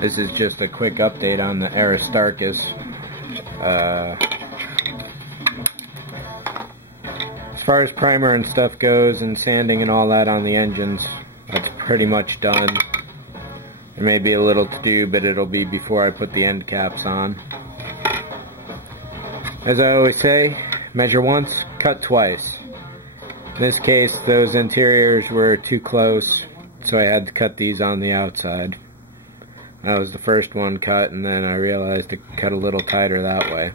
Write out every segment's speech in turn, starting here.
This is just a quick update on the Aristarchus. As far as primer and stuff goes, and sanding and all that on the engines, that's pretty much done. There may be a little to do, but it'll be before I put the end caps on. As I always say, measure once, cut twice. In this case, those interiors were too close, so I had to cut these on the outside. That was the first one cut, and then I realized to cut a little tighter that way.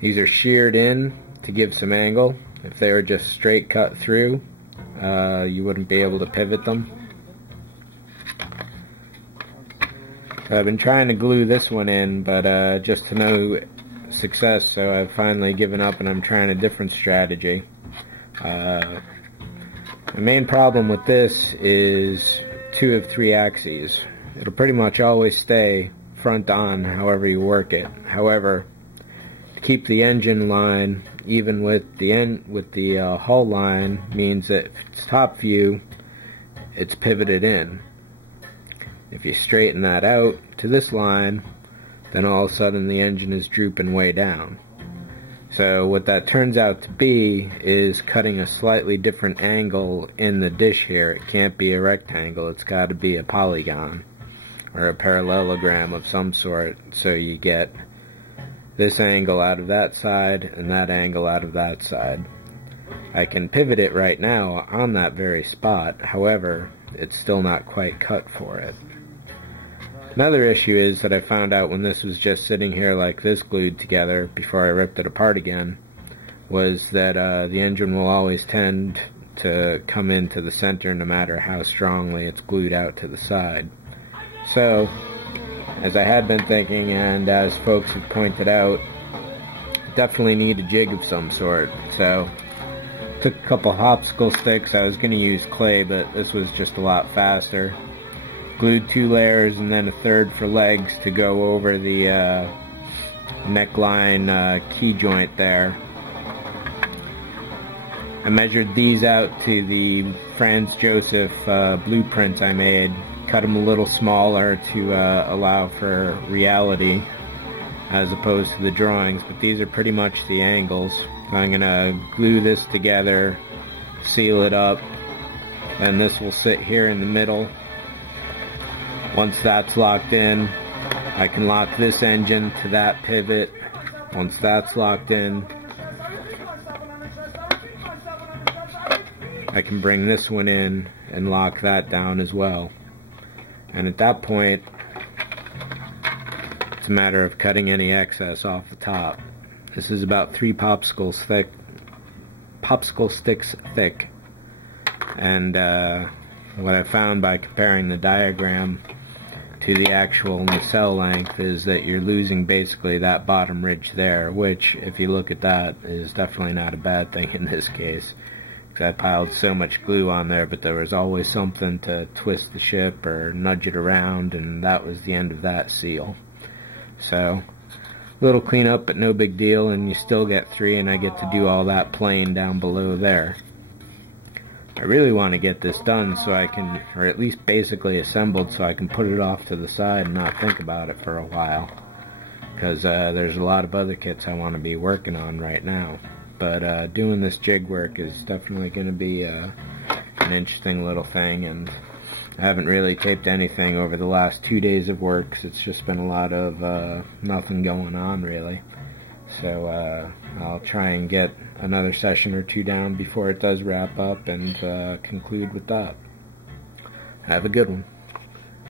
These are sheared in to give some angle. If they were just straight cut through, you wouldn't be able to pivot them. So I've been trying to glue this one in, but just to no success, so I've finally given up and I'm trying a different strategy. The main problem with this is 2 of 3 axes. It'll pretty much always stay front on however you work it. However, to keep the engine line even with the hull line means that if it's top view, it's pivoted in. If you straighten that out to this line, then all of a sudden the engine is drooping way down. So what that turns out to be is cutting a slightly different angle in the dish here. It can't be a rectangle, it's got to be a polygon or a parallelogram of some sort, so you get this angle out of that side and that angle out of that side. I can pivot it right now on that very spot, however, it's still not quite cut for it. Another issue is that I found out when this was just sitting here like this glued together before I ripped it apart again, was that the engine will always tend to come into the center no matter how strongly it's glued out to the side. So, as I had been thinking, and as folks have pointed out, definitely need a jig of some sort. So, took a couple popsicle sticks. I was going to use clay, but this was just a lot faster. Glued 2 layers and then a third for legs to go over the neckline key joint there. I measured these out to the Franz Josef blueprints I made. Cut them a little smaller to allow for reality as opposed to the drawings, but these are pretty much the angles. So I'm going to glue this together, seal it up, and this will sit here in the middle. Once that's locked in, I can lock this engine to that pivot. Once that's locked in, I can bring this one in and lock that down as well. And at that point, it's a matter of cutting any excess off the top. This is about 3 popsicle sticks thick. And what I found by comparing the diagram to the actual nacelle length is that you're losing basically that bottom ridge there, which, if you look at that, is definitely not a bad thing in this case. I piled so much glue on there, but there was always something to twist the ship or nudge it around, and that was the end of that seal. So, a little cleanup, but no big deal, and you still get 3, and I get to do all that plane down below there. I really want to get this done so I can, or at least basically assembled, so I can put it off to the side and not think about it for a while. Because there's a lot of other kits I want to be working on right now. But doing this jig work is definitely going to be an interesting little thing, and I haven't really taped anything over the last 2 days of work, because it's just been a lot of nothing going on really. So I'll try and get another session or 2 down before it does wrap up, and conclude with that. Have a good one.